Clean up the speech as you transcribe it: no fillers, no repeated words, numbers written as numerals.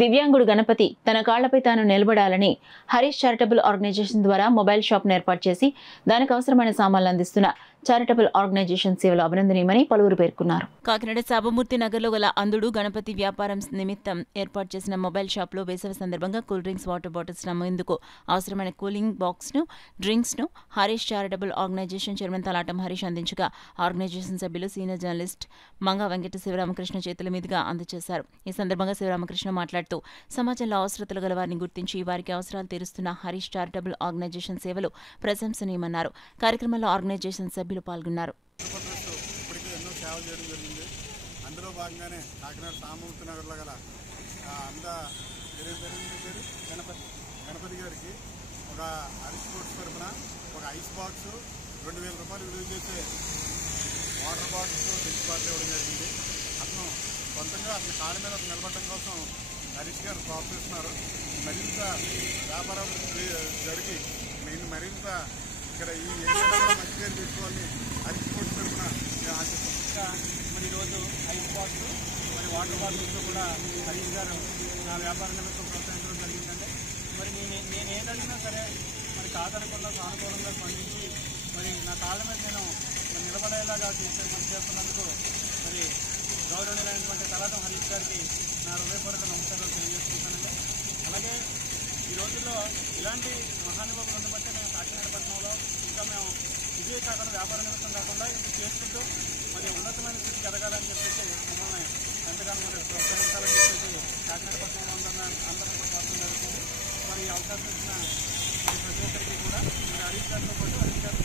దివ్యాంగుడు గణపతి తన కాళ్లపై తాను నిలబడాలని హరీష్ చారిటబుల్ ఆర్గనైజేషన్ ద్వారా మొబైల్ షాప్ ఏర్పాటు చేసి దానికి అవసరమైన సామాన్లు అందిస్తున్న చారిటబుల్ ఆర్గనైజేషన్ సేవలు అభినందనీయమని పలువురు పేర్కొన్నారు. కాకినాడ సాబమూర్తి నగర్లో గల అందుడు గణపతి వ్యాపారం నిమిత్తం ఏర్పాటు చేసిన మొబైల్ షాప్ లో వేసవి సందర్భంగా కూల్ డ్రింక్స్, వాటర్ బాటిల్స్ నమ్మేందుకు అవసరమైన కూలింగ్ బాక్స్ ను, డ్రింక్స్ ను Harish charitable organisation chairman Thalatam Harish అందించగా ఆర్గనైజేషన్ సభ్యులు సీనియర్ జర్నలిస్ట్ మంగా వెంకట శివరామకృష్ణ చేతుల మీదుగా అందజేశారు. ఈ సందర్భంగా శివరామకృష్ణ మాట్లాడుతూ సమాజంలో అవసరతలు గల వారిని గుర్తించి వారికి అవసరాలు తీరుస్తున్న హరీష్ చారిటబుల్ ఆర్గనైజేషన్ సేవలు ప్రశంసనీయమన్నారు. కార్యక్రమంలో ఆర్గనైజేషన్ సభ్యులు పాల్గొన్నారు. ఎన్నో సేవలు చేయడం జరిగింది. అందులో భాగంగానే కాకినాడ సామూర్తి నగర్లో గల గణపతి గారికి ఒక హరీష్ స్పోర్ట్స్ తరఫున ఒక ఐస్ బాక్స్ 2000 రూపాయలు విలువ చేసే వాటర్ బాటిల్స్, డ్రింక్స్ బాటిల్ ఇవ్వడం జరిగింది. అతను సొంతంగా అతని కాళ్ళ మీద నిలబడడం కోసం హరీష్ గారు ప్రోత్సహిస్తున్నారు. మరింత వ్యాపారం జరిగి నేను మరింత ఇక్కడ ఈ ఏరియాలో మంచి పేరు పెట్టుకోవాలని హరీష్ స్పోర్ట్స్ తరఫున ఆశిస్తున్నాను. మరి ఈరోజు ఐస్ బాక్స్ మరి వాటర్ బాటిల్స్తో కూడా హరీష్ గారు నా వ్యాపార నిమిత్తం ప్రోత్సహించడం జరిగిందంటే మరి నేను ఏదడిగినా సరే మరి కాదనకుండా సానుకూలంగా స్పందించి మరి నా కాళ్ళ మీద నేను నిలబడేలాగా చేస్తున్నందుకు మరి గౌరవనీయులైనటువంటి తలాటం హరీష్ గారికి నా హృదయపూర్వక నమస్కారాలు తెలియజేసుకుంటానండి. అలాగే ఈ రోజుల్లో ఇలాంటి మహానుభావులు ఉండబట్టే మేము కాకినాడ పట్టణంలో ఇంకా మేము ఇదే కాకుండా వ్యాపార నిమిత్తం కాకుండా ఇది చేసుకుంటూ మరి ఉన్నతమైన స్థితికి ఎదగాలని చెప్పేసి మమ్మల్ని ఎంతగానో మరి ప్రోత్సహించాలని చెప్పేసి కాకినాడ పట్టణంలో అందరం కోరడం జరుగుతుంది. మరి ఈ అవకాశం ఇచ్చిన ప్రతి ఒక్కరికి కూడా మరి హరీష్ గారితో పాటు హరీష్ గారి